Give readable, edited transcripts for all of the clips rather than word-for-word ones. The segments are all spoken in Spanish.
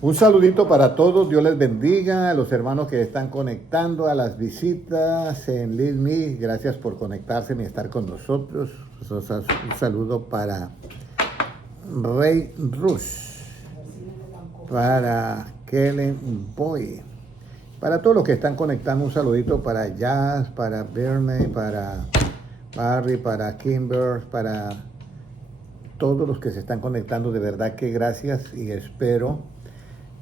Un saludito para todos, Dios les bendiga, a los hermanos que están conectando, a las visitas en LeadMe, gracias por conectarse y estar con nosotros. Un saludo para Rey Rush, para Kellen Boy, para todos los que están conectando, un saludito para Jazz, para Bernie, para Barry, para Kimber, para todos los que se están conectando. De verdad que gracias y espero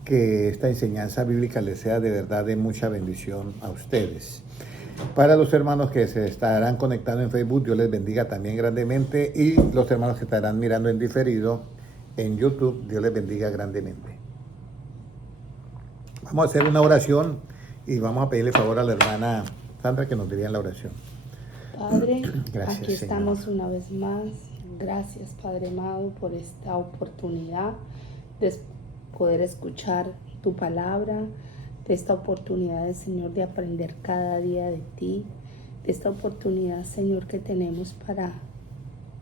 que esta enseñanza bíblica les sea de verdad de mucha bendición a ustedes. Para los hermanos que se estarán conectando en Facebook, Dios les bendiga también grandemente, y los hermanos que estarán mirando en diferido en YouTube, Dios les bendiga grandemente. Vamos a hacer una oración y vamos a pedirle favor a la hermana Sandra que nos diría la oración. Padre, Gracias, aquí estamos Señor. una vez más. Gracias, Padre amado, por esta oportunidad de poder escuchar tu palabra, de esta oportunidad, Señor, de aprender cada día de ti, de esta oportunidad, Señor, que tenemos para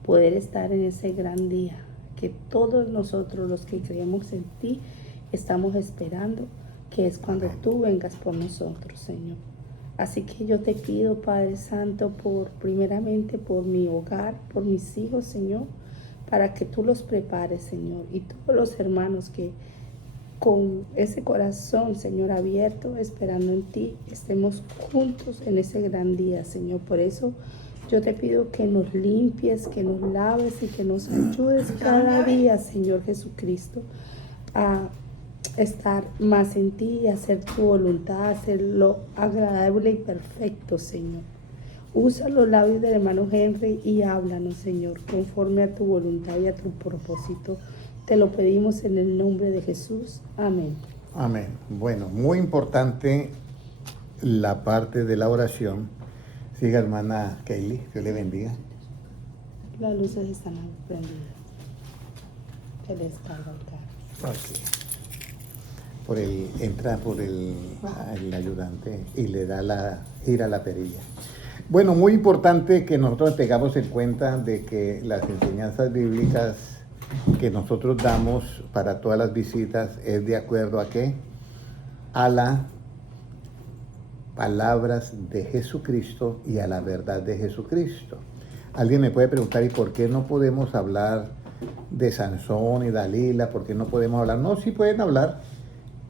poder estar en ese gran día que todos nosotros los que creemos en ti estamos esperando, que es cuando tú vengas por nosotros, Señor. Así que yo te pido, Padre Santo, primeramente por mi hogar, por mis hijos, Señor, para que tú los prepares, Señor, y todos los hermanos que con ese corazón, Señor, abierto, esperando en ti, estemos juntos en ese gran día, Señor. Por eso yo te pido que nos limpies, que nos laves y que nos ayudes cada día, Señor Jesucristo, a estar más en ti y hacer tu voluntad, hacer lo agradable y perfecto, Señor. Usa los labios del hermano Henry y háblanos, Señor, conforme a tu voluntad y a tu propósito. Te lo pedimos en el nombre de Jesús. Amén. Amén. Bueno, muy importante la parte de la oración. Siga, hermana Kaylee, Dios le bendiga. Las luces están prendidas. Se descarga el carro. Ok. Entra por el ayudante y le da gira la perilla. Bueno, muy importante que nosotros tengamos en cuenta de que las enseñanzas bíblicas que nosotros damos para todas las visitas es de acuerdo a qué? A las palabras de Jesucristo y a la verdad de Jesucristo. Alguien me puede preguntar, ¿y por qué no podemos hablar de Sansón y Dalila? ¿Por qué no podemos hablar? No, sí pueden hablar,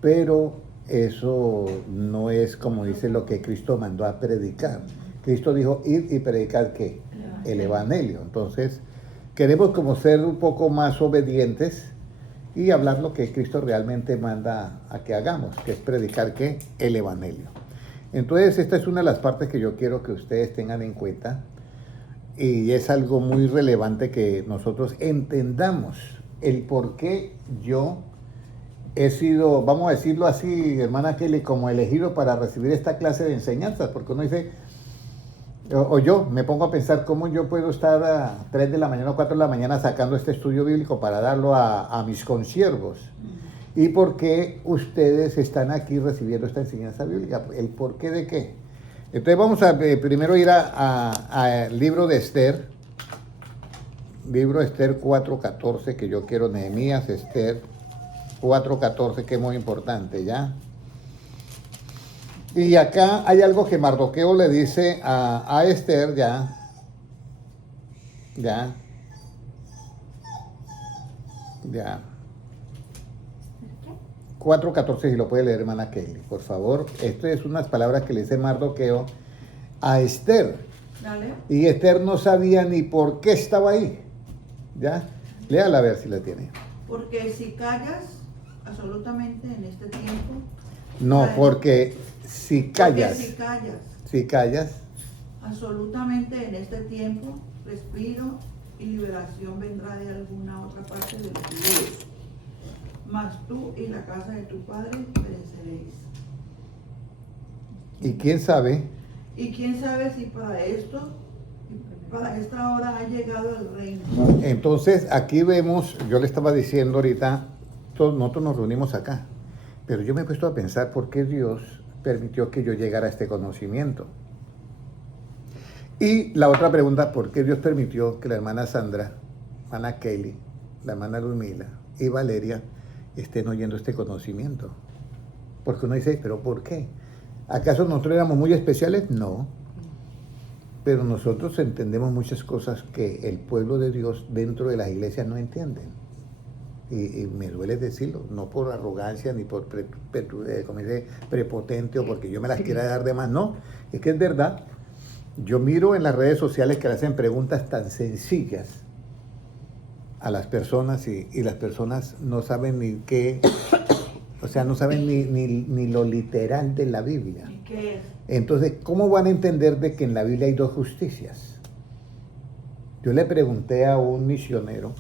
pero eso no es como dice lo que Cristo mandó a predicar. Cristo dijo, ir y predicar ¿qué? El Evangelio. Entonces, queremos como ser un poco más obedientes y hablar lo que Cristo realmente manda a que hagamos, que es predicar ¿qué? El Evangelio. Entonces, esta es una de las partes que yo quiero que ustedes tengan en cuenta, y es algo muy relevante que nosotros entendamos el por qué yo he sido, vamos a decirlo así, hermana Kelly, como elegido para recibir esta clase de enseñanzas, porque uno dice, o yo me pongo a pensar cómo yo puedo estar a 3 de la mañana o 4 de la mañana sacando este estudio bíblico para darlo a mis consiervos. ¿Y por qué ustedes están aquí recibiendo esta enseñanza bíblica? ¿El por qué de qué? Entonces vamos a primero ir al libro de Esther. Libro de Esther 4:14, que yo quiero, Nehemías, Esther 4:14, que es muy importante, ¿ya? Y acá hay algo que Mardoqueo le dice a Esther, ya. 4:14, si lo puede leer, hermana Kelly, por favor. Esto es unas palabras que le dice Mardoqueo a Esther. Dale. Y Esther no sabía ni por qué estaba ahí. ¿Ya? Léala a ver si la tiene. Porque si callas absolutamente en este tiempo. No, porque si callas, Si callas si callas, absolutamente en este tiempo, respiro y liberación vendrá de alguna otra parte de los vivos. Mas tú y la casa de tu padre pereceréis. y quién sabe, Y quién sabe si para esto, para esta hora ha llegado el reino. entonces aquí vemos, yo le estaba diciendo ahorita, todos nosotros nos reunimos acá, pero yo me he puesto a pensar por qué Dios permitió que yo llegara a este conocimiento. Y la otra pregunta, ¿por qué Dios permitió que la hermana Sandra, hermana Kelly, la hermana Ludmila y Valeria estén oyendo este conocimiento. Porque uno dice, ¿pero por qué? ¿Acaso nosotros éramos muy especiales? No. Pero nosotros entendemos muchas cosas que el pueblo de Dios dentro de las iglesias no entienden. Y me duele decirlo, no por arrogancia ni por como dice, prepotente o porque yo me las quiera dar de más, no, es que es verdad. Yo miro en las redes sociales que le hacen preguntas tan sencillas a las personas y las personas no saben ni qué, o sea, no saben ni lo literal de la Biblia. ¿Y qué es? Entonces, ¿cómo van a entender de que en la Biblia hay dos justicias? Yo le pregunté a un misionero,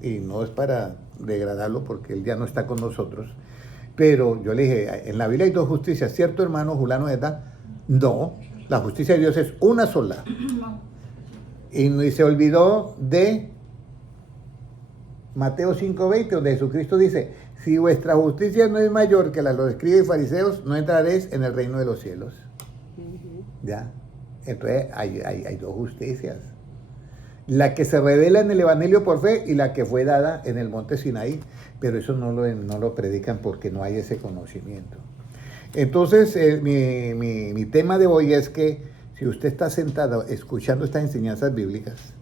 y no es para degradarlo porque él ya no está con nosotros, pero yo le dije, en la Biblia hay dos justicias, ¿cierto, hermano Julano de tal? No, la justicia de Dios es una sola. Y se olvidó de Mateo 5:20, donde Jesucristo dice, si vuestra justicia no es mayor que la de los escribas y fariseos, no entraréis en el reino de los cielos. ¿Ya? Entonces hay dos justicias. La que se revela en el Evangelio por fe y la que fue dada en el monte Sinaí, pero eso no lo predican porque no hay ese conocimiento. Entonces, mi tema de hoy es que si usted está sentado escuchando estas enseñanzas bíblicas,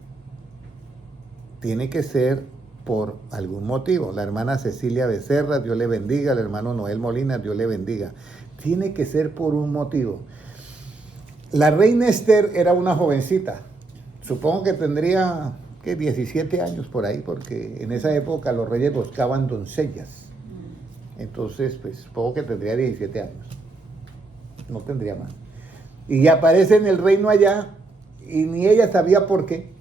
tiene que ser por algún motivo. La hermana Cecilia Becerra, Dios le bendiga, el hermano Noel Molina, Dios le bendiga. Tiene que ser por un motivo. La reina Esther era una jovencita. Supongo que tendría 17 años por ahí, porque en esa época los reyes buscaban doncellas. Entonces, pues supongo que tendría 17 años. No tendría más. Y aparece en el reino allá, y ni ella sabía por qué.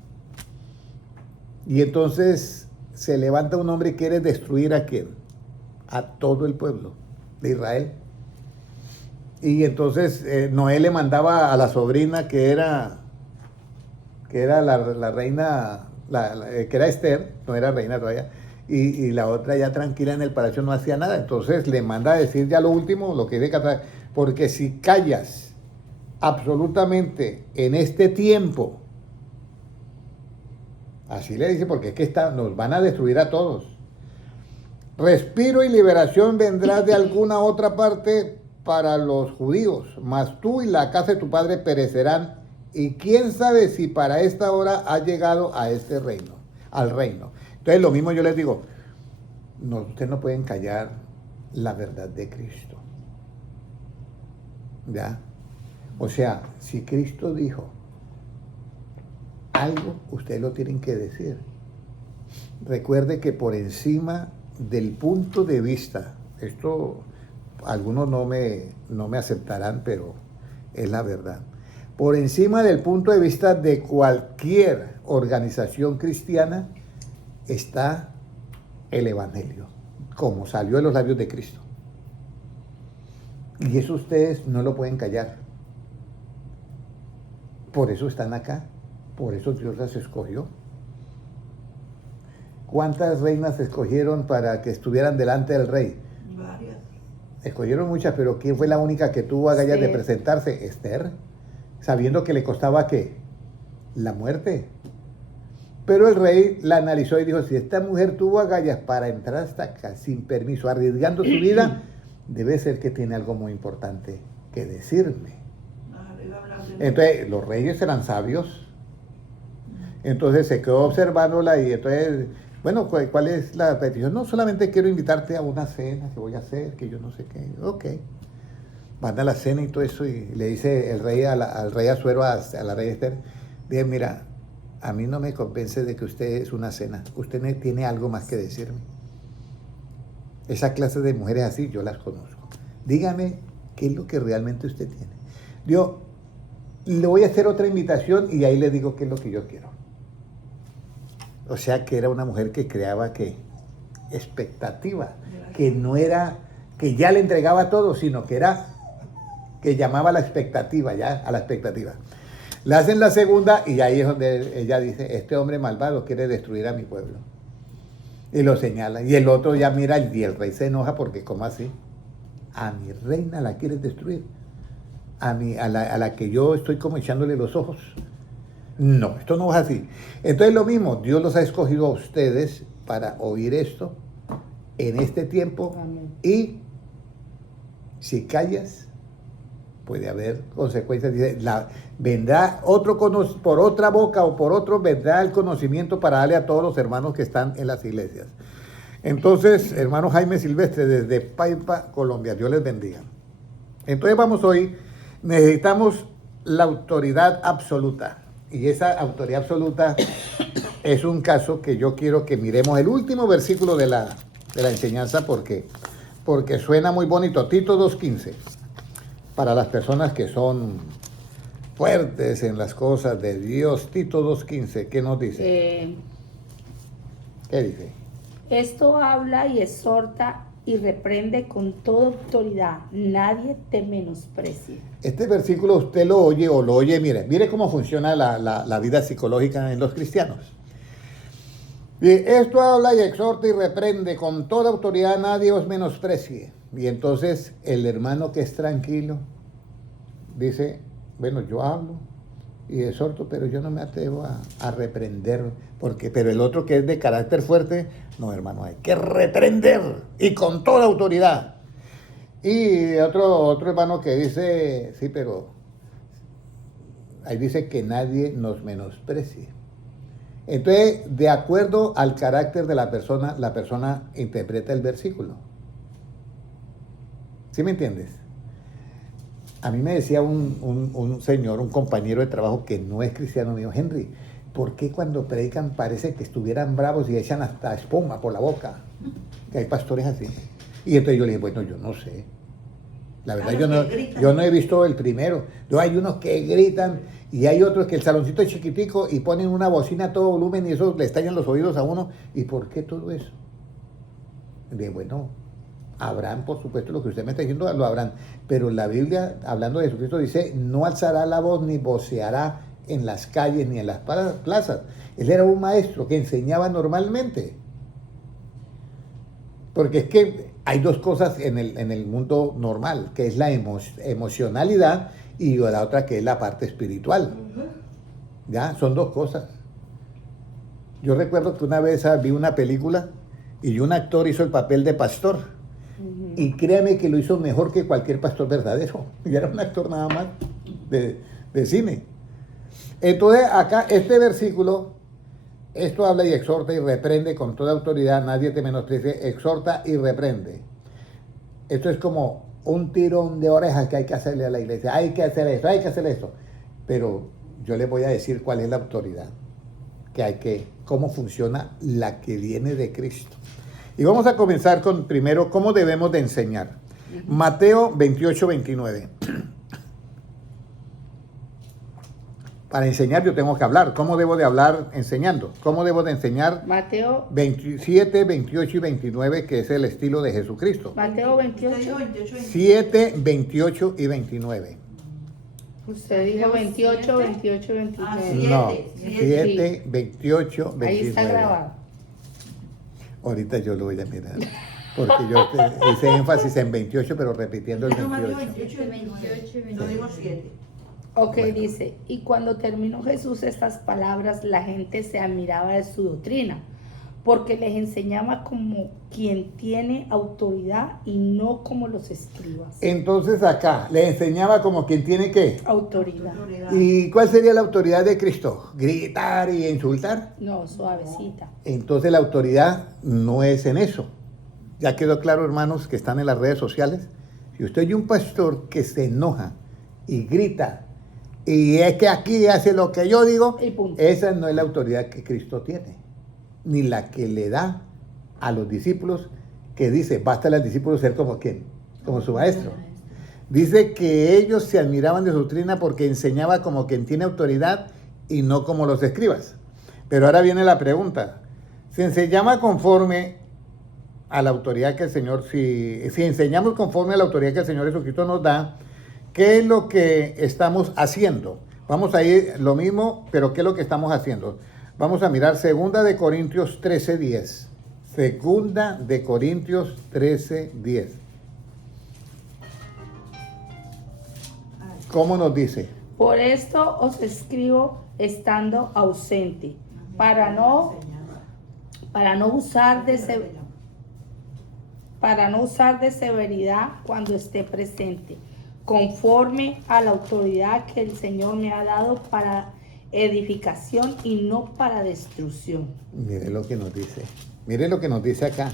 Y entonces se levanta un hombre y quiere destruir ¿a quién? A todo el pueblo de Israel. Y entonces Noé le mandaba a la sobrina que era la reina, que era Esther, no era reina todavía, y la otra ya tranquila en el palacio no hacía nada. Entonces le manda a decir ya lo último, lo que dice Catalán, porque si callas absolutamente en este tiempo, así le dice, porque es que nos van a destruir a todos. Respiro y liberación vendrá de alguna otra parte para los judíos, mas tú y la casa de tu padre perecerán. Y quién sabe si para esta hora ha llegado a este reino, al reino. Entonces lo mismo yo les digo, no, ustedes no pueden callar la verdad de Cristo. ¿Ya? O sea, si Cristo dijo algo, ustedes lo tienen que decir. Recuerde que por encima del punto de vista, esto algunos no me aceptarán, pero es la verdad. Por encima del punto de vista de cualquier organización cristiana está el Evangelio, como salió de los labios de Cristo. Y eso ustedes no lo pueden callar. Por eso están acá, por eso Dios las escogió. ¿Cuántas reinas escogieron para que estuvieran delante del rey? Varias. Escogieron muchas, pero ¿quién fue la única que tuvo agallas de presentarse? Esther. Sabiendo que le costaba ¿qué? La muerte. Pero el rey la analizó y dijo, si esta mujer tuvo agallas para entrar hasta acá sin permiso, arriesgando su vida, debe ser que tiene algo muy importante que decirme. Entonces, los reyes eran sabios. Entonces se quedó observándola y entonces, bueno, ¿cuál es la petición? No, solamente quiero invitarte a una cena que voy a hacer, que yo no sé qué. Ok. Van a la cena y todo eso y le dice el rey al rey Asuero, a la reina Esther, dice, mira, a mí no me convence de que usted es una cena, usted tiene algo más que decirme. Esa clase de mujeres así yo las conozco. Dígame qué es lo que realmente usted tiene. Yo le voy a hacer otra invitación y ahí le digo qué es lo que yo quiero. O sea que era una mujer que creaba ¿qué? Expectativa, que no era, que ya le entregaba todo, sino que era que llamaba a la expectativa, ya, a la expectativa. Le hacen la segunda y ahí es donde ella dice, este hombre malvado quiere destruir a mi pueblo. Y lo señala. Y el otro ya mira y el rey se enoja porque, ¿cómo así? A mi reina la quieres destruir. A la que yo estoy como echándole los ojos. No, esto no es así. Entonces lo mismo, Dios los ha escogido a ustedes para oír esto en este tiempo. Amén. Y si callas, puede haber consecuencias. Dice, vendrá otro por otra boca o por otro vendrá el conocimiento para darle a todos los hermanos que están en las iglesias. Entonces, hermano Jaime Silvestre, desde Paipa, Colombia, Dios les bendiga. Entonces vamos hoy, necesitamos la autoridad absoluta. Y esa autoridad absoluta es un caso que yo quiero que miremos el último versículo de la enseñanza porque suena muy bonito. Tito 2:15. Para las personas que son fuertes en las cosas de Dios. Tito 2:15, ¿qué nos dice? ¿Qué dice? Esto habla y exhorta y reprende con toda autoridad. Nadie te menosprecie. Este versículo usted lo oye, mire cómo funciona la vida psicológica en los cristianos. Y esto habla y exhorta y reprende con toda autoridad, nadie os menosprecie. Y entonces el hermano que es tranquilo dice, bueno, yo hablo y exhorto, pero yo no me atrevo a reprender, pero el otro que es de carácter fuerte, no, hermano, hay que reprender y con toda autoridad. Y otro hermano que dice, sí, pero ahí dice que nadie nos menosprecie. Entonces, de acuerdo al carácter de la persona interpreta el versículo. ¿Sí me entiendes? A mí me decía un señor, un compañero de trabajo que no es cristiano, me dijo, Henry, ¿por qué cuando predican parece que estuvieran bravos y echan hasta espuma por la boca? Que hay pastores así. Y entonces yo le dije, bueno, yo no sé. La verdad, yo no he visto el primero. Hay unos que gritan y hay otros que el saloncito es chiquitico y ponen una bocina a todo volumen y eso le estallan los oídos a uno. ¿Y por qué todo eso? Le dije, bueno, habrán, por supuesto, lo que usted me está diciendo, lo habrán. Pero la Biblia, hablando de Jesucristo, dice, no alzará la voz ni voceará en las calles ni en las plazas. Él era un maestro que enseñaba normalmente. Porque es que hay dos cosas en el mundo normal, que es la emocionalidad y la otra que es la parte espiritual. ¿Ya? Son dos cosas. Yo recuerdo que una vez vi una película y un actor hizo el papel de pastor. Y créame que lo hizo mejor que cualquier pastor verdadero. Y era un actor nada más de cine. Entonces acá este versículo, esto habla y exhorta y reprende con toda autoridad, nadie te menosprecie, exhorta y reprende. Esto es como un tirón de orejas que hay que hacerle a la iglesia. Hay que hacer esto, hay que hacer esto. Pero yo les voy a decir cuál es la autoridad, cómo funciona la que viene de Cristo. Y vamos a comenzar con primero cómo debemos de enseñar. Mateo 28:29. Para enseñar yo tengo que hablar. ¿Cómo debo de hablar enseñando? ¿Cómo debo de enseñar? Mateo 27, 28 y 29, que es el estilo de Jesucristo. Mateo 28. 7, 28 y 29. Usted dijo 28, 28, 29. No, 7, 28, 29. Ahí está grabado. Ahorita yo lo voy a mirar. Porque yo hice énfasis en 28, pero repitiendo el 28. 28 y 29. No digo 7. Ok, Bueno. dice, y cuando terminó Jesús estas palabras, la gente se admiraba de su doctrina, porque les enseñaba como quien tiene autoridad y no como los escribas. Entonces acá, le enseñaba como quien tiene ¿qué? Autoridad. ¿Y cuál sería la autoridad de Cristo? ¿Gritar y insultar? No, suavecita. Entonces la autoridad no es en eso. Ya quedó claro, hermanos, que están en las redes sociales. Si usted oye un pastor que se enoja y grita, y es que aquí hace lo que yo digo, Y punto. esa no es la autoridad que Cristo tiene, ni la que le da a los discípulos, que dice, basta al discípulo ser como ¿quién? Como su maestro. Dice que ellos se admiraban de su doctrina porque enseñaba como quien tiene autoridad y no como los escribas. Pero ahora viene la pregunta, si enseñamos conforme a la autoridad que el Señor, si enseñamos conforme a la autoridad que el Señor Jesucristo nos da, ¿qué es lo que estamos haciendo? Vamos a ir lo mismo, pero ¿qué es lo que estamos haciendo? Vamos a mirar 2 de Corintios 13:10. 2 de Corintios 13:10. ¿Cómo nos dice? Por esto os escribo estando ausente, para no usar de para no usar de severidad cuando esté presente, conforme a la autoridad que el Señor me ha dado para edificación y no para destrucción. Mire lo que nos dice. Mire lo que nos dice acá.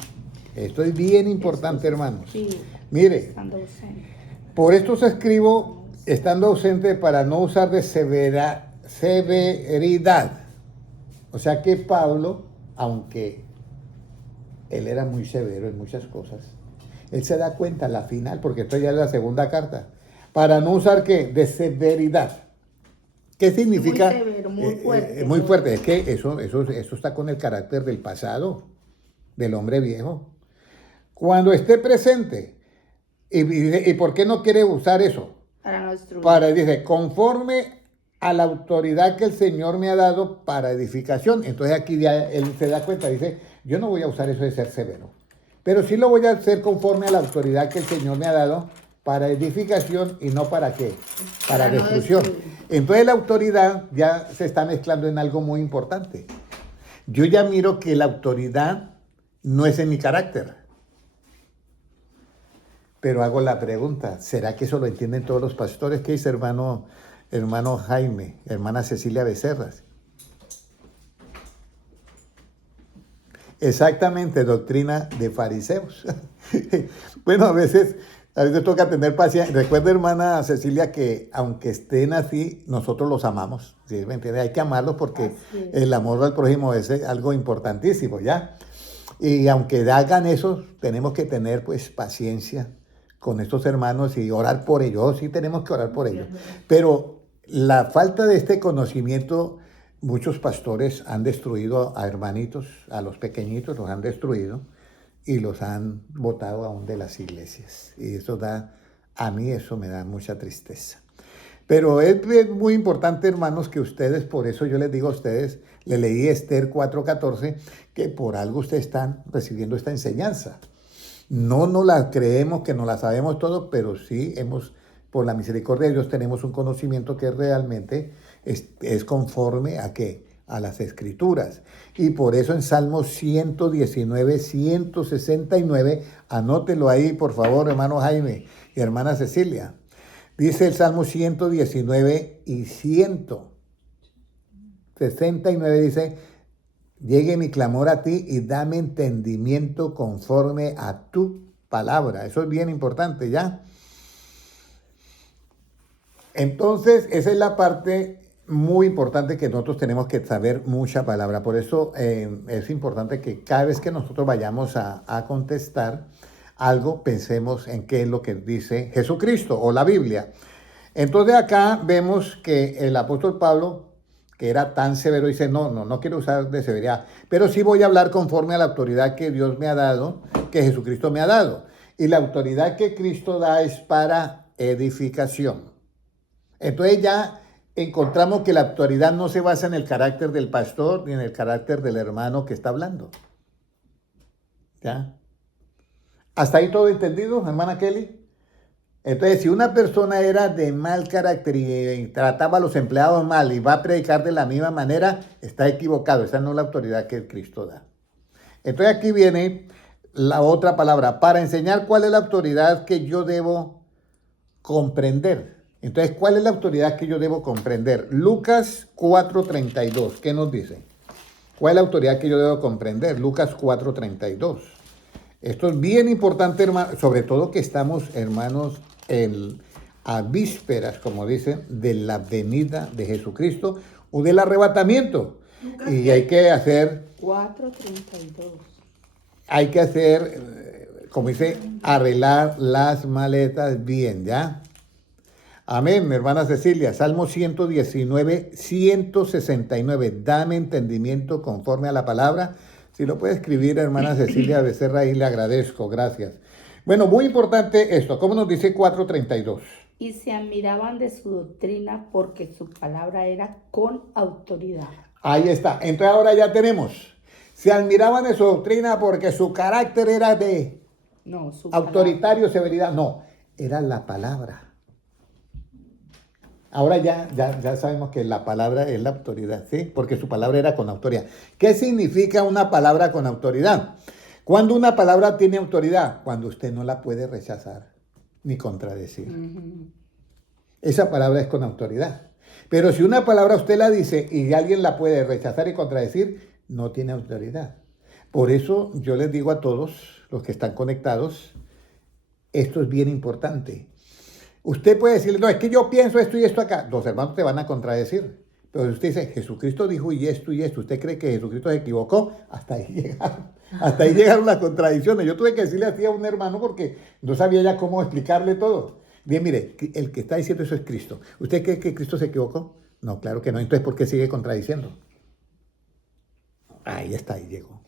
Esto es bien importante, hermanos. Sí, Mire, estando ausente. por esto os escribo, estando ausente, para no usar de severidad. O sea que Pablo, aunque él era muy severo en muchas cosas, él se da cuenta a la final, porque esto ya es la segunda carta, para no usar ¿qué? De severidad. ¿Qué significa? Muy severo, muy fuerte. Muy fuerte. Es que eso está con el carácter del pasado, del hombre viejo. Cuando esté presente, ¿y por qué no quiere usar eso? Para no destruir. Dice, conforme a la autoridad que el Señor me ha dado para edificación. Entonces aquí ya él se da cuenta, dice, yo no voy a usar eso de ser severo, pero sí lo voy a hacer conforme a la autoridad que el Señor me ha dado para edificación y no para qué, para no destrucción. destruir. Entonces la autoridad ya se está mezclando en algo muy importante. Yo ya miro que la autoridad no es en mi carácter. Pero hago la pregunta, ¿será que eso lo entienden todos los pastores? ¿Qué dice hermano Jaime, hermana Cecilia Becerras? Exactamente, doctrina de fariseos. Bueno, a veces toca tener paciencia. Recuerda, hermana Cecilia, que aunque estén así, nosotros los amamos. ¿Sí? ¿Me entiende? Hay que amarlos porque el amor al prójimo es algo importantísimo, ¿ya? Y aunque hagan eso, tenemos que tener pues paciencia con estos hermanos y orar por ellos. Sí tenemos que orar por ellos. Pero la falta de este conocimiento, muchos pastores han destruido a hermanitos, a los pequeñitos los han destruido y los han botado aún de las iglesias. Y a mí eso me da mucha tristeza. Pero es muy importante, hermanos, que ustedes, por eso yo les digo a ustedes, le leí Esther 4:14, que por algo ustedes están recibiendo esta enseñanza. No nos la creemos, que no la sabemos todo, pero sí por la misericordia de Dios, tenemos un conocimiento que realmente es conforme a ¿qué? A las Escrituras. Y por eso en Salmos 119, 169, anótelo ahí, por favor, hermano Jaime y hermana Cecilia. Dice el Salmo 119 y 169, dice, llegue mi clamor a ti y dame entendimiento conforme a tu palabra. Eso es bien importante, ¿ya? Entonces, esa es la parte muy importante que nosotros tenemos que saber mucha palabra. Por eso es importante que cada vez que nosotros vayamos a contestar algo, pensemos en qué es lo que dice Jesucristo o la Biblia. Entonces acá vemos que el apóstol Pablo, que era tan severo, dice, no quiero usar de severidad, pero sí voy a hablar conforme a la autoridad que Dios me ha dado, que Jesucristo me ha dado. Y la autoridad que Cristo da es para edificación. Entonces ya encontramos que la autoridad no se basa en el carácter del pastor ni en el carácter del hermano que está hablando. ¿Ya? ¿Hasta ahí todo entendido, hermana Kelly? Entonces, si una persona era de mal carácter y trataba a los empleados mal y va a predicar de la misma manera, está equivocado. Esa no es la autoridad que Cristo da. Entonces, aquí viene la otra palabra, para enseñar cuál es la autoridad que yo debo comprender. Entonces, ¿cuál es la autoridad que yo debo comprender? Lucas 4:32, ¿qué nos dice? ¿Cuál es la autoridad que yo debo comprender? Lucas 4:32. Esto es bien importante, hermano, sobre todo que estamos, hermanos, a vísperas, como dicen, de la venida de Jesucristo o del arrebatamiento. Y hay que hacer... 4:32. Hay que hacer, como dice, arreglar las maletas bien, ¿ya? Amén, mi hermana Cecilia. Salmo 119, 169. Dame entendimiento conforme a la palabra. Si lo puede escribir, hermana Cecilia Becerra, ahí le agradezco. Gracias. Bueno, muy importante esto. ¿Cómo nos dice 4:32? Y se admiraban de su doctrina porque su palabra era con autoridad. Ahí está. Entonces ahora ya tenemos. Se admiraban de su doctrina porque su carácter era de autoritario, severidad. No, era la palabra. Ahora ya sabemos que la palabra es la autoridad, ¿sí? Porque su palabra era con autoridad. ¿Qué significa una palabra con autoridad? ¿Cuándo una palabra tiene autoridad? Cuando usted no la puede rechazar ni contradecir. Esa palabra es con autoridad. Pero si una palabra usted la dice y alguien la puede rechazar y contradecir, no tiene autoridad. Por eso yo les digo a todos los que están conectados, esto es bien importante. Usted puede decirle, no, es que yo pienso esto y esto acá. Los hermanos te van a contradecir. Pero si usted dice, Jesucristo dijo y esto, ¿usted cree que Jesucristo se equivocó? Hasta ahí llegaron. Hasta ahí llegaron las contradicciones. Yo tuve que decirle así a un hermano porque no sabía ya cómo explicarle todo. Bien, mire, el que está diciendo eso es Cristo. ¿Usted cree que Cristo se equivocó? No, claro que no. Entonces, ¿por qué sigue contradiciendo? Ahí está, ahí llegó.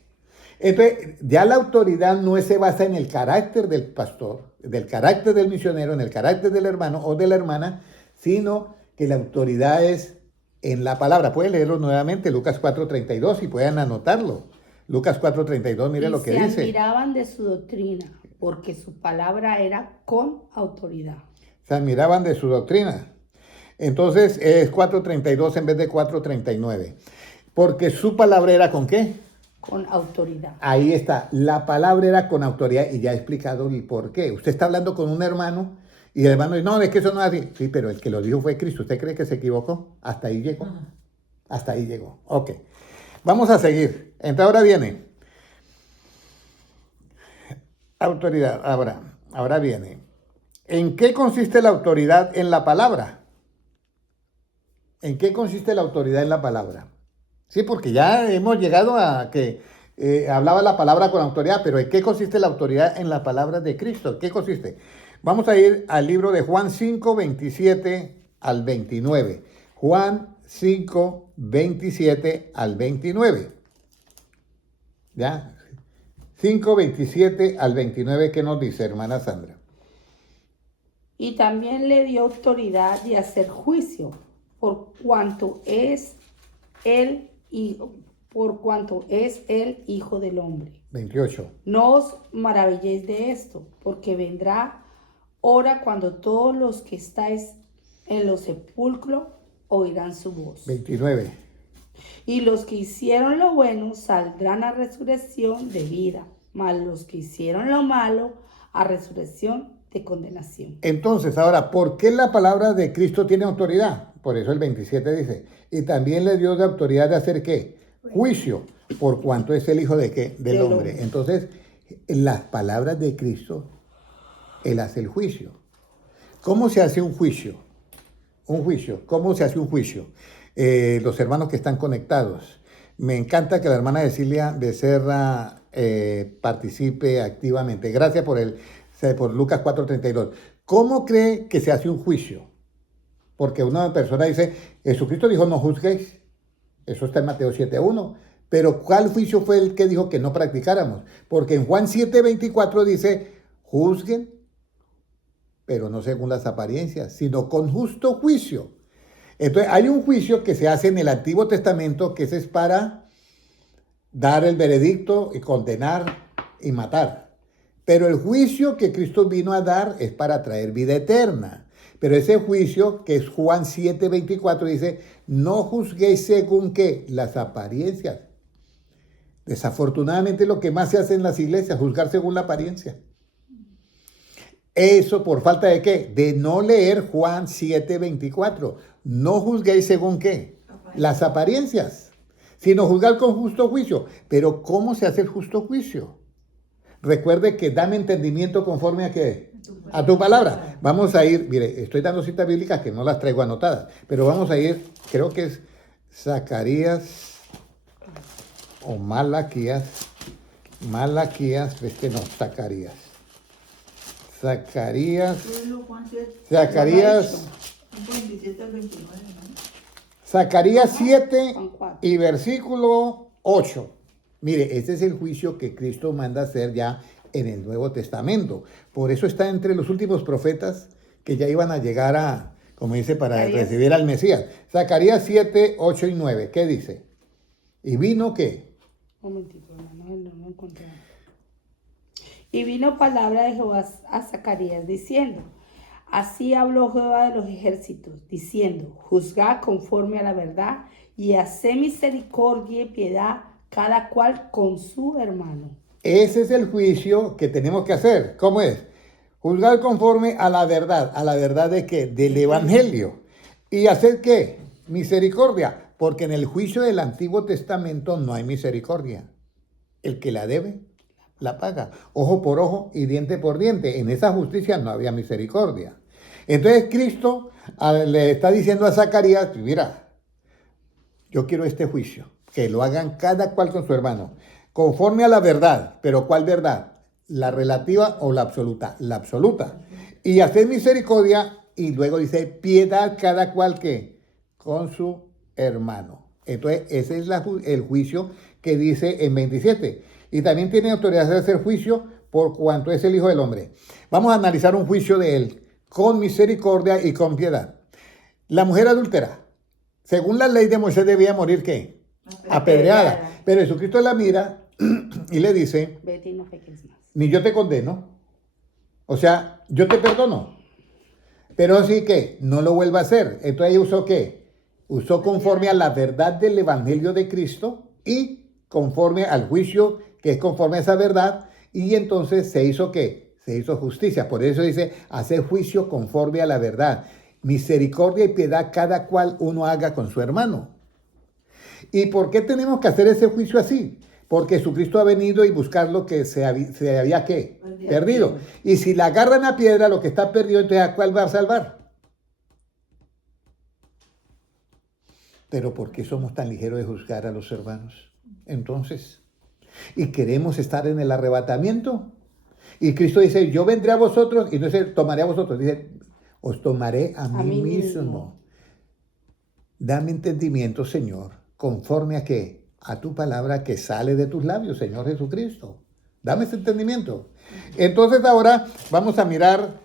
Entonces, ya la autoridad no se basa en el carácter del pastor, del carácter del misionero, en el carácter del hermano o de la hermana, sino que la autoridad es en la palabra. Pueden leerlo nuevamente, Lucas 4:32, y pueden anotarlo. Lucas 4:32, mire lo que dice. Se admiraban de su doctrina, porque su palabra era con autoridad. Se admiraban de su doctrina. Entonces es 4:32 en vez de 4:39. Porque su palabra era ¿con qué? Con autoridad. Ahí está, la palabra era con autoridad y ya he explicado el por qué. Usted está hablando con un hermano y el hermano dice, no, es que eso no es así. Sí, pero el que lo dijo fue Cristo. ¿Usted cree que se equivocó? Hasta ahí llegó. Hasta ahí llegó. Ok. Vamos a seguir. Entonces ahora viene. Autoridad. Ahora viene. ¿En qué consiste la autoridad en la palabra? ¿En qué consiste la autoridad en la palabra? Sí, porque ya hemos llegado a que hablaba la palabra con autoridad, pero ¿en qué consiste la autoridad en la palabra de Cristo? ¿Qué consiste? Vamos a ir al libro de Juan 5, 27 al 29. Juan 5, 27 al 29. ¿Ya? 5, 27 al 29, ¿qué nos dice, hermana Sandra? Y también le dio autoridad de hacer juicio, por cuanto es el Hijo del Hombre. 28. No os maravilléis de esto, porque vendrá hora cuando todos los que estáis en los sepulcros oirán su voz. 29. Y los que hicieron lo bueno saldrán a resurrección de vida, mas los que hicieron lo malo a resurrección de condenación. Entonces, ahora, ¿por qué la palabra de Cristo tiene autoridad? Por eso el 27 dice, y también le dio de autoridad de hacer ¿qué? Juicio, por cuanto es el Hijo de ¿qué? Del hombre. Entonces, las palabras de Cristo, Él hace el juicio. ¿Cómo se hace un juicio? Un juicio. ¿Cómo se hace un juicio? Los hermanos que están conectados. Me encanta que la hermana Cecilia Becerra participe activamente. Gracias por Lucas 4:32. ¿Cómo cree que se hace un juicio? Porque una persona dice, Jesucristo dijo, no juzguéis. Eso está en Mateo 7:1. Pero ¿cuál juicio fue el que dijo que no practicáramos? Porque en Juan 7:24 dice, juzguen, pero no según las apariencias, sino con justo juicio. Entonces hay un juicio que se hace en el Antiguo Testamento, que ese es para dar el veredicto y condenar y matar. Pero el juicio que Cristo vino a dar es para traer vida eterna. Pero ese juicio, que es Juan 7:24, dice, no juzguéis según ¿qué? Las apariencias. Desafortunadamente lo que más se hace en las iglesias, juzgar según la apariencia. Eso por falta de ¿qué? De no leer Juan 7:24. No juzguéis según ¿qué? Las apariencias, sino juzgar con justo juicio. Pero ¿cómo se hace el justo juicio? Recuerde que dame entendimiento conforme a ¿qué? A tu palabra. Vamos a ir, mire, estoy dando citas bíblicas que no las traigo anotadas, pero vamos a ir, creo que es Zacarías o Malaquías, no, Zacarías. Zacarías 27 al 29, ¿no? Zacarías 7 y versículo 8. Mire, este es el juicio que Cristo manda hacer ya en el Nuevo Testamento. Por eso está entre los últimos profetas que ya iban a llegar a, como dice, para recibir al Mesías. Zacarías 7, 8 y 9. ¿Qué dice? ¿Y vino qué? Un momentito, hermano, no encontré. Y vino palabra de Jehová a Zacarías diciendo, así habló Jehová de los ejércitos, diciendo, juzgad conforme a la verdad y haced misericordia y piedad cada cual con su hermano. Ese es el juicio que tenemos que hacer. ¿Cómo es? Juzgar conforme a la verdad de qué? Del Evangelio. ¿Y hacer qué? Misericordia, porque en el juicio del Antiguo Testamento no hay misericordia. El que la debe, la paga. Ojo por ojo y diente por diente. En esa justicia no había misericordia. Entonces Cristo le está diciendo a Zacarías, mira, yo quiero este juicio, que lo hagan cada cual con su hermano, conforme a la verdad. ¿Pero cuál verdad? ¿La relativa o la absoluta? La absoluta. Y hacer misericordia, y luego dice, piedad cada cual que con su hermano. Entonces, ese es el juicio que dice en 27. Y también tiene autoridad de hacer juicio por cuanto es el Hijo del Hombre. Vamos a analizar un juicio de él con misericordia y con piedad. La mujer adúltera, según la ley de Moisés, debía morir, ¿qué? Apedreada. Pero Jesucristo la mira y le dice, vete y no peques más. ni yo te condeno. O sea, yo te perdono. Pero así que no lo vuelva a hacer. Entonces ella usó ¿qué? Usó conforme a la verdad del Evangelio de Cristo y conforme al juicio que es conforme a esa verdad. Y entonces se hizo ¿qué? Se hizo justicia. Por eso dice, hacer juicio conforme a la verdad. Misericordia y piedad cada cual uno haga con su hermano. ¿Y por qué tenemos que hacer ese juicio así? Porque Jesucristo ha venido y buscar lo que se había ¿qué? Perdido. Y si la agarran a piedra, lo que está perdido, entonces ¿a cuál va a salvar? Pero ¿por qué somos tan ligeros de juzgar a los hermanos? Entonces, y queremos estar en el arrebatamiento. Y Cristo dice, yo vendré a vosotros, y no dice, tomaré a vosotros, dice, os tomaré a mí mismo. Dame entendimiento, Señor, conforme a qué? A tu palabra que sale de tus labios, Señor Jesucristo. Dame ese entendimiento. Entonces ahora vamos a mirar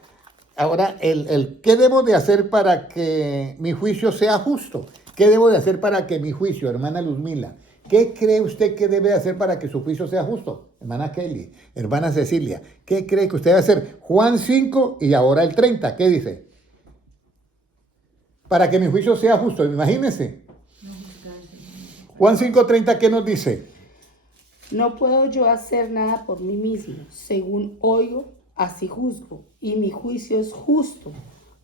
ahora el qué debo de hacer para que mi juicio sea justo. ¿Qué debo de hacer para que mi juicio, hermana Luzmila? ¿Qué cree usted que debe hacer para que su juicio sea justo? Hermana Kelly, hermana Cecilia, ¿qué cree que usted debe hacer? Juan 5 y ahora el 30, ¿qué dice? Para que mi juicio sea justo, imagínense. Juan 5:30, ¿qué nos dice? No puedo yo hacer nada por mí mismo. Según oigo, así juzgo. Y mi juicio es justo,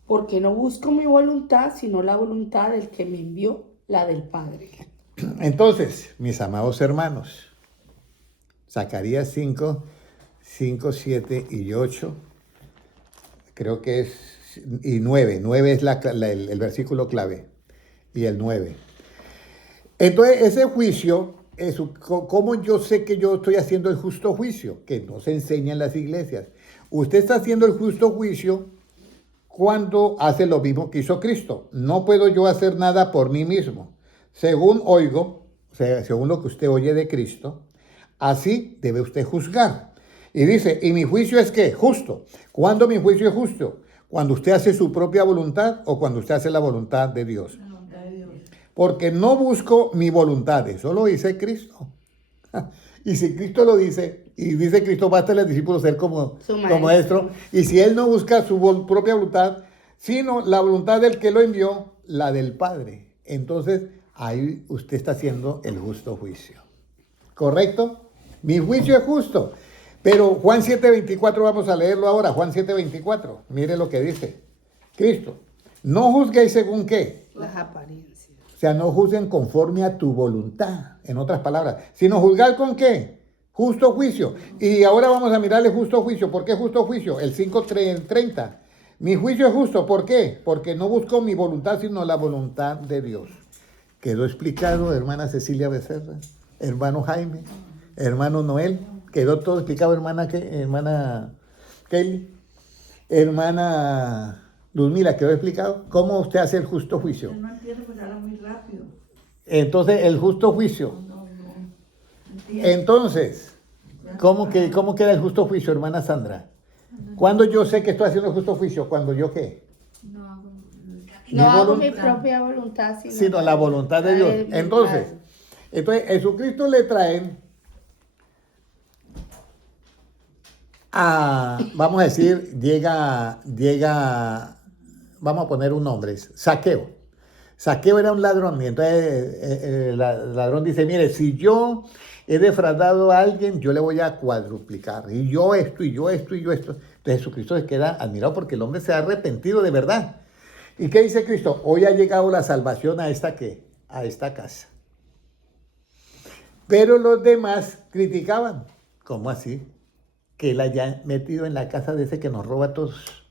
porque no busco mi voluntad, sino la voluntad del que me envió, la del Padre. Entonces, mis amados hermanos, Zacarías 5, 7 y 8, creo que es, y 9 es el versículo clave, y el 9. Entonces, ese juicio, ¿cómo yo sé que yo estoy haciendo el justo juicio? Que no se enseña en las iglesias. Usted está haciendo el justo juicio cuando hace lo mismo que hizo Cristo. No puedo yo hacer nada por mí mismo. Según oigo, o sea, según lo que usted oye de Cristo, así debe usted juzgar. Y dice, ¿y mi juicio es qué? Justo. ¿Cuándo mi juicio es justo? Cuando usted hace su propia voluntad o cuando usted hace la voluntad de Dios. Porque no busco mi voluntad, eso lo dice Cristo. Y si Cristo lo dice, y dice Cristo, basta al discípulo ser como maestro. Y si él no busca su propia voluntad, sino la voluntad del que lo envió, la del Padre. Entonces, ahí usted está haciendo el justo juicio. ¿Correcto? Mi juicio es justo. Pero Juan 7:24, vamos a leerlo ahora. Juan 7:24, mire lo que dice Cristo. No juzguéis según qué. Las apariencias. O sea, no juzguen conforme a tu voluntad, en otras palabras, sino juzgar con qué? Justo juicio. Y ahora vamos a mirar el justo juicio. ¿Por qué justo juicio? El 5:30. Mi juicio es justo. ¿Por qué? Porque no busco mi voluntad, sino la voluntad de Dios. Quedó explicado, hermana Cecilia Becerra, hermano Jaime, hermano Noel. Quedó todo explicado, hermana Kelly, hermana Luzmila, quedó explicado cómo usted hace el justo juicio. Yo no entiendo, pues habla muy rápido. Entonces, el justo juicio. No entiendo. Entonces, ¿cómo queda el justo juicio, hermana Sandra? ¿Cuándo yo sé que estoy haciendo el justo juicio? ¿Cuando yo qué? No hago mi propia voluntad, sino la voluntad de Dios. Entonces, Jesucristo le traen vamos a decir, llega, vamos a poner un nombre, Zaqueo. Zaqueo era un ladrón, y entonces el ladrón dice, mire, si yo he defraudado a alguien, yo le voy a cuadruplicar. Y yo esto, y yo esto, y yo esto. Entonces Jesucristo se queda admirado porque el hombre se ha arrepentido de verdad. ¿Y qué dice Cristo? Hoy ha llegado la salvación a esta ¿qué? A esta casa. Pero los demás criticaban. ¿Cómo así? Que él haya metido en la casa de ese que nos roba a todos.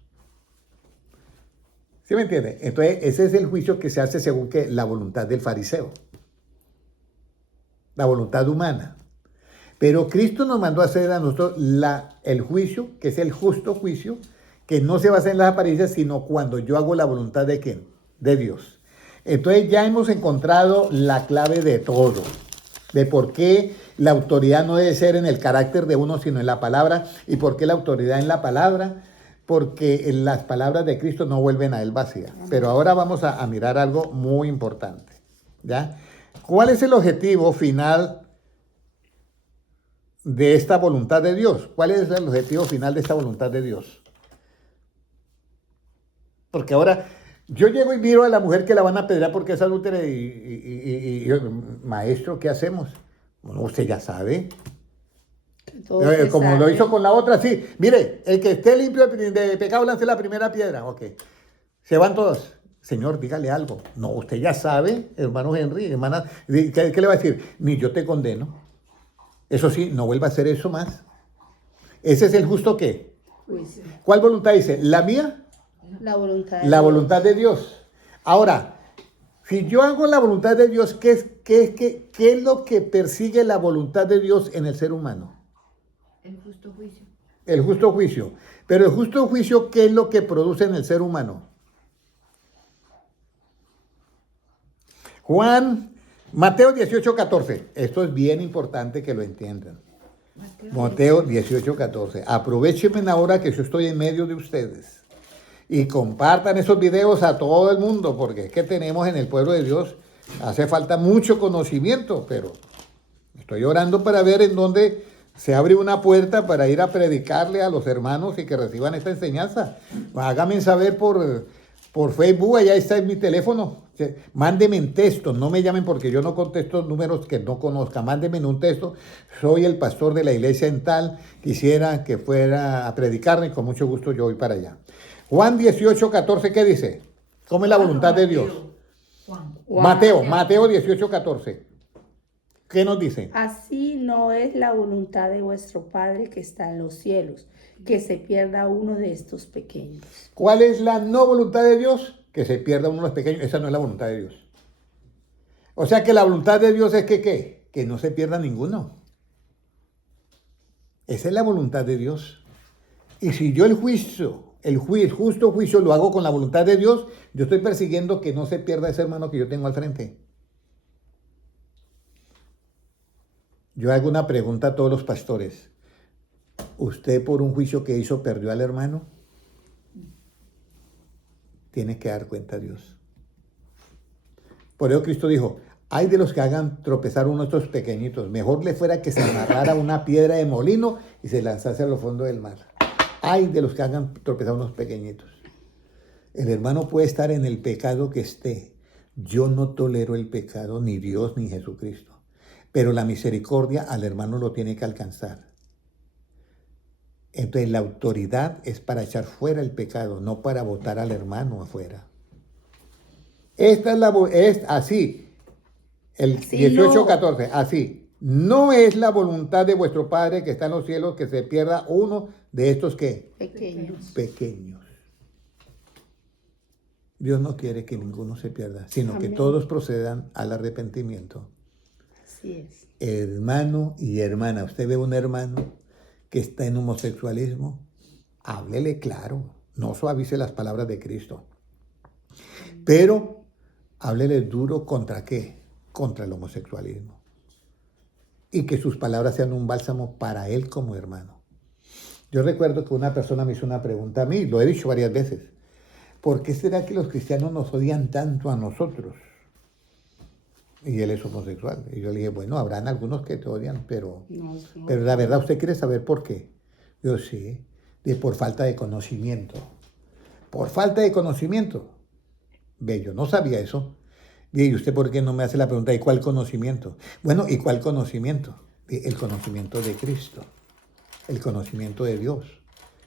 ¿Sí me entiende? Entonces, ese es el juicio que se hace según que la voluntad del fariseo. La voluntad humana. Pero Cristo nos mandó a hacer a nosotros el juicio, que es el justo juicio, que no se basa en las apariencias, sino cuando yo hago la voluntad de ¿quién? De Dios. Entonces ya hemos encontrado la clave de todo, de por qué la autoridad no debe ser en el carácter de uno, sino en la palabra, y por qué la autoridad en la palabra, porque las palabras de Cristo no vuelven a él vacías. Pero ahora vamos a mirar algo muy importante, ¿ya? ¿Cuál es el objetivo final de esta voluntad de Dios? ¿Cuál es el objetivo final de esta voluntad de Dios? Porque ahora yo llego y miro a la mujer que la van a apedrear porque es adúltera y maestro, ¿qué hacemos? Bueno, usted ya sabe. Como lo hizo con la otra, sí. Mire, el que esté limpio de pecado lance la primera piedra. Ok. Se van todos. Señor, dígale algo. No, usted ya sabe, hermano Henry, hermana, ¿qué le va a decir? Ni yo te condeno. Eso sí, no vuelva a hacer eso más. Ese es el justo ¿qué? Juicio. ¿Cuál voluntad dice? ¿La mía? La voluntad de La Dios. voluntad de Dios. Ahora, si yo hago la voluntad de Dios, ¿qué es lo que persigue la voluntad de Dios en el ser humano? El justo juicio. El justo juicio. Pero el justo juicio, ¿qué es lo que produce en el ser humano? Mateo 18:14. Esto es bien importante que lo entiendan. Mateo 18:14. Aprovechenme ahora que yo estoy en medio de ustedes. Y compartan esos videos a todo el mundo, porque es que tenemos en el pueblo de Dios, hace falta mucho conocimiento, pero estoy orando para ver en dónde se abre una puerta para ir a predicarle a los hermanos y que reciban esta enseñanza. Háganme saber por Facebook, allá está en mi teléfono. Mándenme en texto, no me llamen porque yo no contesto números que no conozca. Mándenme en un texto, soy el pastor de la iglesia en tal, quisiera que fuera a predicarme y con mucho gusto yo voy para allá. Juan 18:14, ¿qué dice? ¿Cómo es la voluntad de Dios? Mateo 18:14. ¿Qué nos dice? Así no es la voluntad de vuestro Padre que está en los cielos, que se pierda uno de estos pequeños. ¿Cuál es la no voluntad de Dios? Que se pierda uno de los pequeños. Esa no es la voluntad de Dios. O sea que la voluntad de Dios es que ¿qué? Que no se pierda ninguno. Esa es la voluntad de Dios. Y si yo el justo juicio lo hago con la voluntad de Dios, yo estoy persiguiendo que no se pierda ese hermano que yo tengo al frente. Yo hago una pregunta a todos los pastores. ¿Usted por un juicio que hizo perdió al hermano? Tiene que dar cuenta a Dios. Por eso Cristo dijo, ay de los que hagan tropezar uno de estos pequeñitos. Mejor le fuera que se amarrara una piedra de molino y se lanzase a los fondos del mar. Ay de los que hagan tropezar unos pequeñitos. El hermano puede estar en el pecado que esté. Yo no tolero el pecado, ni Dios ni Jesucristo. Pero la misericordia al hermano lo tiene que alcanzar. Entonces la autoridad es para echar fuera el pecado, no para botar al hermano afuera. Esta es así, el 18:14, así. No es la voluntad de vuestro Padre que está en los cielos que se pierda uno de estos ¿qué? Pequeños. Dios no quiere que ninguno se pierda, sino que todos procedan al arrepentimiento. Así es. Hermano y hermana, usted ve un hermano que está en homosexualismo, háblele claro, no suavice las palabras de Cristo, pero háblele duro ¿contra qué? Contra el homosexualismo. Y que sus palabras sean un bálsamo para él como hermano. Yo recuerdo que una persona me hizo una pregunta a mí, lo he dicho varias veces, ¿por qué será que los cristianos nos odian tanto a nosotros? Y él es homosexual. Y yo le dije, bueno, habrán algunos que te odian, pero la verdad, ¿usted quiere saber por qué? Yo sí, por falta de conocimiento. Por falta de conocimiento. Ve, yo no sabía eso. ¿Y usted por qué no me hace la pregunta, ¿y cuál conocimiento? Bueno, ¿y cuál conocimiento? El conocimiento de Cristo, el conocimiento de Dios,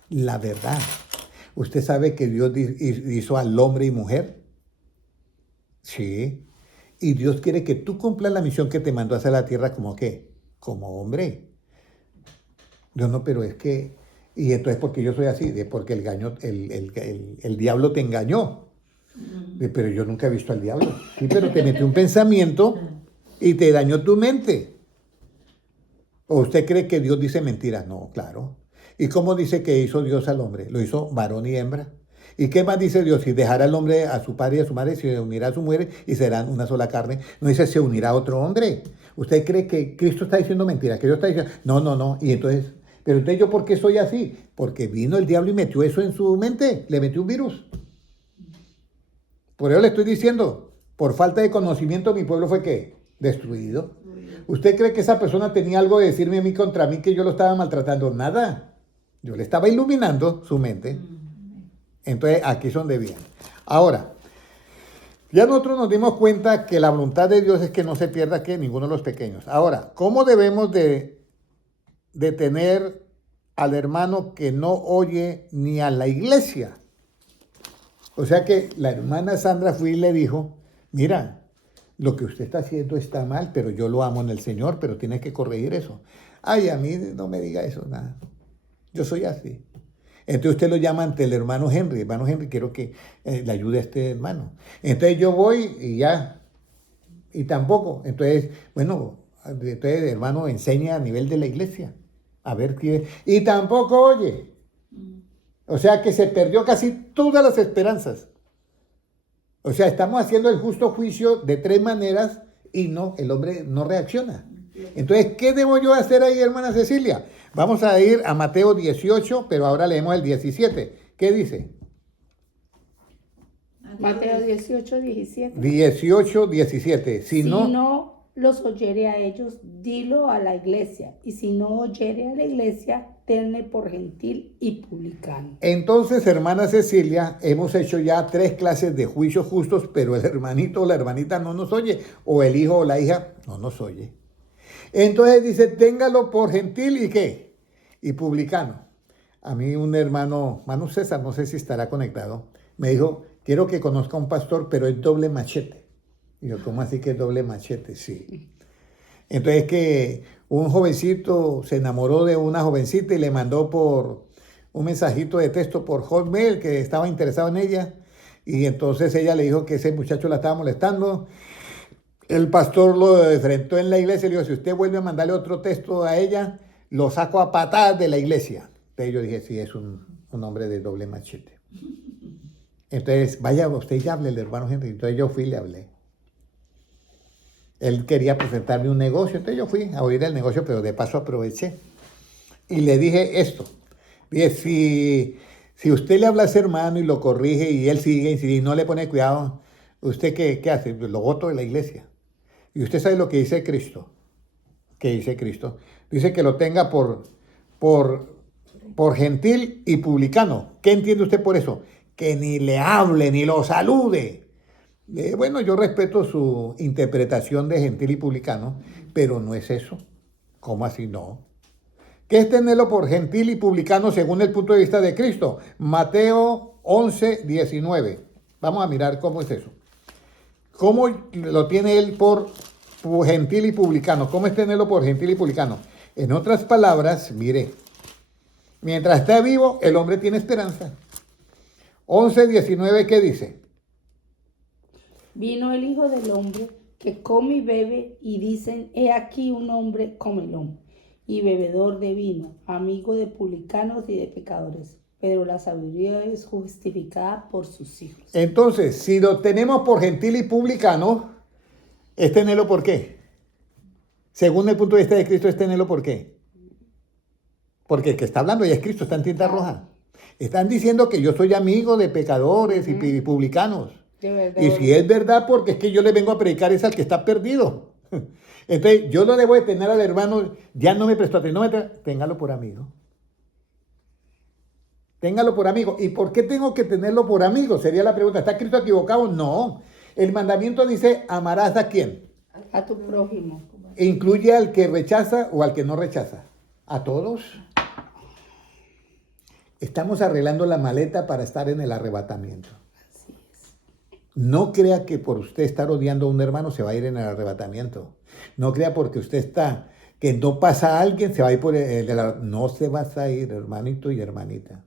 la verdad. ¿Usted sabe que Dios hizo al hombre y mujer? Sí. Y Dios quiere que tú cumplas la misión que te mandó hacia la tierra como ¿qué? Como hombre. Yo no, pero es que... Y entonces, ¿por qué yo soy así? Porque el diablo te engañó. Pero yo nunca he visto al diablo. Sí, pero te metió un pensamiento y te dañó tu mente. ¿O usted cree que Dios dice mentiras? No, claro. ¿Y cómo dice que hizo Dios al hombre? Lo hizo varón y hembra. ¿Y qué más dice Dios? Si dejará al hombre a su padre y a su madre, se unirá a su mujer y serán una sola carne. No dice se unirá a otro hombre. ¿Usted cree que Cristo está diciendo mentiras? Que Dios está diciendo, no, no, no. Y entonces, pero entonces yo, ¿por qué soy así? Porque vino el diablo y metió eso en su mente. Le metió un virus. Por eso le estoy diciendo, por falta de conocimiento mi pueblo fue ¿qué? Destruido. ¿Usted cree que esa persona tenía algo de decirme a mí contra mí que yo lo estaba maltratando? Nada. Yo le estaba iluminando su mente. Entonces aquí es donde viene. Ahora, ya nosotros nos dimos cuenta que la voluntad de Dios es que no se pierda que ninguno de los pequeños. Ahora, ¿cómo debemos de tener al hermano que no oye ni a la iglesia? O sea que la hermana Sandra fue y le dijo, mira, lo que usted está haciendo está mal, pero yo lo amo en el Señor, pero tiene que corregir eso. Ay, a mí no me diga eso, nada. Yo soy así. Entonces usted lo llama ante el hermano Henry. Hermano Henry, quiero que le ayude a este hermano. Entonces yo voy y ya. Y tampoco. Entonces, bueno, entonces el hermano enseña a nivel de la iglesia. A ver qué. Y tampoco oye. O sea que se perdió casi todas las esperanzas. O sea, estamos haciendo el justo juicio de tres maneras y no, el hombre no reacciona. Entonces, ¿qué debo yo hacer ahí, hermana Cecilia? Vamos a ir a Mateo 18, pero ahora leemos el 17. ¿Qué dice? Mateo 18, 17. 18, 17. Si no los oyere a ellos, dilo a la iglesia. Y si no oyere a la iglesia, tenle por gentil y publicano. Entonces, hermana Cecilia, hemos hecho ya 3 clases de juicios justos, pero el hermanito o la hermanita no nos oye, o el hijo o la hija no nos oye. Entonces dice, téngalo por gentil y ¿qué? Y publicano. A mí un hermano César, no sé si estará conectado, me dijo, quiero que conozca a un pastor, pero es doble machete. Y yo, ¿cómo así que es doble machete? Sí. Entonces que un jovencito se enamoró de una jovencita y le mandó por un mensajito de texto por Hotmail que estaba interesado en ella. Y entonces ella le dijo que ese muchacho la estaba molestando. El pastor lo enfrentó en la iglesia y le dijo, si usted vuelve a mandarle otro texto a ella, lo saco a patadas de la iglesia. Entonces yo dije, sí, es un hombre de doble machete. Entonces, vaya, usted ya hable, el hermano Henry. Entonces yo fui y le hablé. Él quería presentarme un negocio, entonces yo fui a oír el negocio, pero de paso aproveché. Y le dije esto. Dije, si usted le habla a ese hermano y lo corrige y él sigue y no le pone cuidado, ¿usted qué hace? Lo voto de la iglesia. Y usted sabe lo que dice Cristo. ¿Qué dice Cristo? Dice que lo tenga por gentil y publicano. ¿Qué entiende usted por eso? Que ni le hable, ni lo salude. Bueno, yo respeto su interpretación de gentil y publicano, pero no es eso. ¿Cómo así no? ¿Qué es tenerlo por gentil y publicano según el punto de vista de Cristo? Mateo 11, 19. Vamos a mirar cómo es eso. ¿Cómo lo tiene él por gentil y publicano? ¿Cómo es tenerlo por gentil y publicano? En otras palabras, mire, mientras está vivo, el hombre tiene esperanza. 11, 19, ¿qué dice? Vino el Hijo del Hombre que come y bebe y dicen, he aquí un hombre comelón y bebedor de vino, amigo de publicanos y de pecadores. Pero la sabiduría es justificada por sus hijos. Entonces, si lo tenemos por gentil y publicano, ¿es tenerlo por qué? Según el punto de vista de Cristo, ¿es tenerlo por qué? Porque el que está hablando ya es Cristo, está en tinta roja. Están diciendo que yo soy amigo de pecadores y publicanos. Y si es verdad, porque es que yo le vengo a predicar es al que está perdido. Entonces, yo no debo de tener al hermano, ya no me prestó atención, téngalo por amigo. Téngalo por amigo. ¿Y por qué tengo que tenerlo por amigo? Sería la pregunta. ¿Está Cristo equivocado? No. El mandamiento dice, amarás a quién. A tu prójimo. ¿incluye al que rechaza o al que no rechaza? ¿A todos? Estamos arreglando la maleta para estar en el arrebatamiento. Así es. No crea que por usted estar odiando a un hermano se va a ir en el arrebatamiento. No crea porque usted está, que no pasa a alguien, se va a ir por no se va a ir, hermanito y hermanita.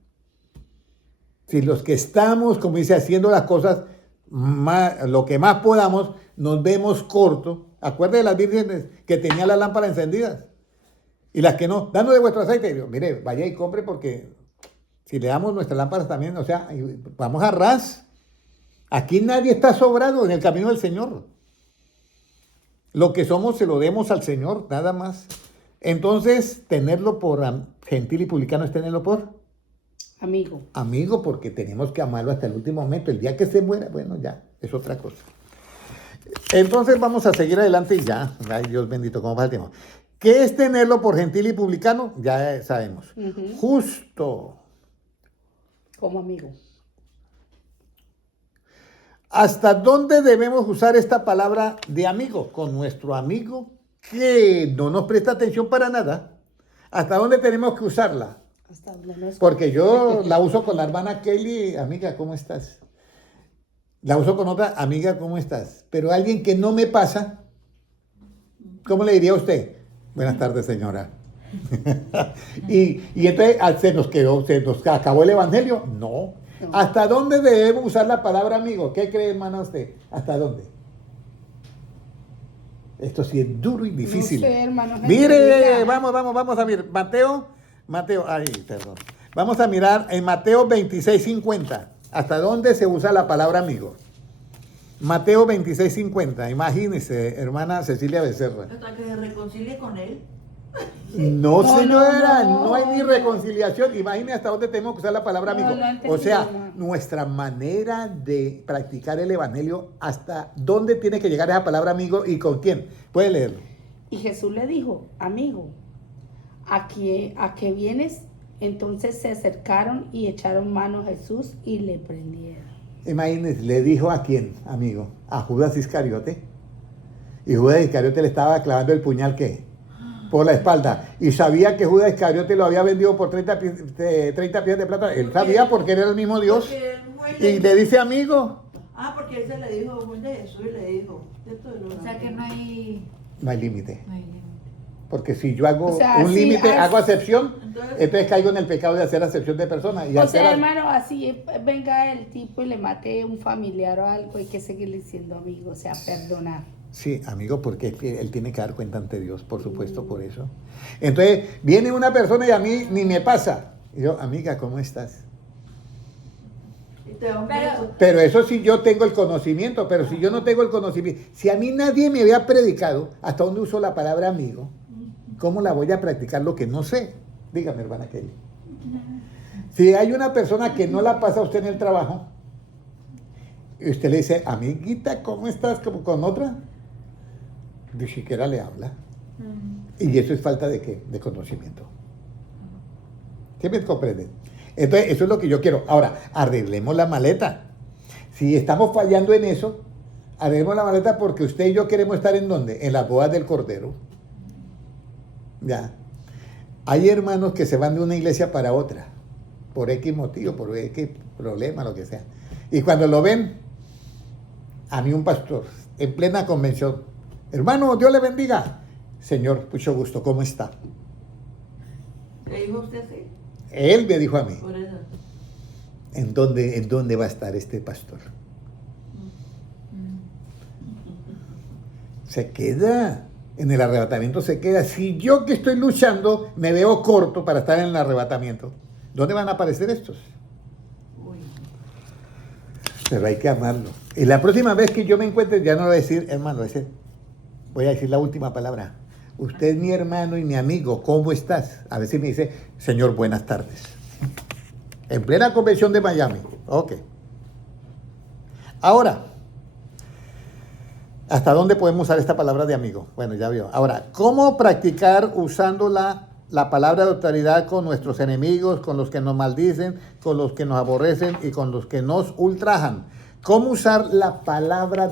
Si los que estamos, como dice, haciendo las cosas, lo que más podamos, nos vemos cortos. Acuérdate de las vírgenes que tenían las lámparas encendidas. Y las que no, dando de vuestro aceite. Digo, mire, vaya y compre porque si le damos nuestras lámparas también, o sea, vamos a ras. Aquí nadie está sobrado en el camino del Señor. Lo que somos se lo demos al Señor, nada más. Entonces, tenerlo por gentil y publicano es tenerlo por Amigo. amigo, porque tenemos que amarlo hasta el último momento. El día que se muera, bueno, ya, es otra cosa. Entonces vamos a seguir adelante y ya, ay Dios bendito, ¿cómo pasa el tiempo? ¿Qué es tenerlo por gentil y publicano? Ya sabemos. Ujú. Justo. Como amigo. ¿Hasta dónde debemos usar esta palabra de amigo? Con nuestro amigo que no nos presta atención para nada. ¿Hasta dónde tenemos que usarla? Hasta donde no es. Porque yo la uso con la hermana Kelly, amiga, ¿cómo estás? La uso con otra, amiga, ¿cómo estás? Pero alguien que no me pasa, ¿cómo le diría a usted? Buenas tardes, señora. y entonces se nos acabó el evangelio. No. No. ¿Hasta dónde debemos usar la palabra amigo? ¿Qué cree, hermana, usted? ¿Hasta dónde? Esto sí es duro y difícil. No sé, hermano. Mire, vamos a mirar. Mateo, ay, perdón. Vamos a mirar en Mateo 26:50. ¿Hasta dónde se usa la palabra amigo? Mateo 26:50. Imagínese, hermana Cecilia Becerra. Hasta que se reconcilie con él. No, No, señora, no, no hay ni no. reconciliación. Imagínese hasta dónde tenemos que usar la palabra No, amigo. no entendí, O sea, hermano. nuestra manera de practicar el evangelio, ¿hasta dónde tiene que llegar esa palabra amigo y con quién? Puede leerlo. Y Jesús le dijo, amigo, ¿a qué vienes? Entonces se acercaron y echaron mano a Jesús y le prendieron. Imagínese, le dijo a quién, amigo, a Judas Iscariote. Y Judas Iscariote le estaba clavando el puñal, ¿qué? Por la espalda. Y sabía que Judas Iscariote lo había vendido por 30 piezas de plata. Él sabía porque él era el mismo Dios. Porque él fue Y le dice amigo. porque él se le dijo, fue de Jesús y le dijo. Esto es lo O sea que no hay límite. límite. Porque si yo hago O sea, un sí, límite, hago acepción, Entonces- entonces caigo en el pecado de hacer acepción de personas. Y O hacer sea, hermano, así venga el tipo y le mate un familiar o algo, hay que seguirle siendo amigo, o sea, perdonar. Sí, amigo, porque él tiene que dar cuenta ante Dios, por supuesto, por eso. Entonces, viene una persona y a mí ni me pasa. Y yo, amiga, ¿cómo estás? Y te da un Pero- beso. Pero eso sí yo tengo el conocimiento, pero si yo no tengo el conocimiento, si a mí nadie me había predicado, ¿hasta dónde uso la palabra amigo? ¿Cómo la voy a practicar lo que no sé? Dígame, hermana Kelly. Si hay una persona que no la pasa a usted en el trabajo, y usted le dice, amiguita, ¿cómo estás? Como con otra, ni siquiera le habla. Y eso es falta de ¿qué? De conocimiento. ¿Qué me comprenden? Entonces, eso es lo que yo quiero. Ahora, arreglemos la maleta. Si estamos fallando en eso, arreglemos la maleta porque usted y yo queremos estar ¿en dónde? En las bodas del Cordero. Ya. Hay hermanos que se van de una iglesia para otra, por X motivo, por X problema, lo que sea. Y cuando lo ven, a mí un pastor, en plena convención, hermano, Dios le bendiga. Señor, mucho gusto, ¿cómo está? ¿Le dijo usted sí? Él me dijo a mí, Por eso. ¿en dónde va a estar este pastor? Se queda, en el arrebatamiento se queda. Si yo que estoy luchando me veo corto para estar en el arrebatamiento, ¿dónde van a aparecer estos? Uy. Pero hay que amarlo. Y la próxima vez que yo me encuentre, ya no voy a decir, hermano, voy a decir la última palabra. Usted es mi hermano y mi amigo, ¿cómo estás? A ver si me dice, señor, buenas tardes. En plena convención de Miami. Ok. Ahora, ¿hasta dónde podemos usar esta palabra de amigo? Bueno, ya vio. Ahora, ¿cómo practicar usando la palabra de autoridad con nuestros enemigos, con los que nos maldicen, con los que nos aborrecen y con los que nos ultrajan? ¿Cómo usar la palabra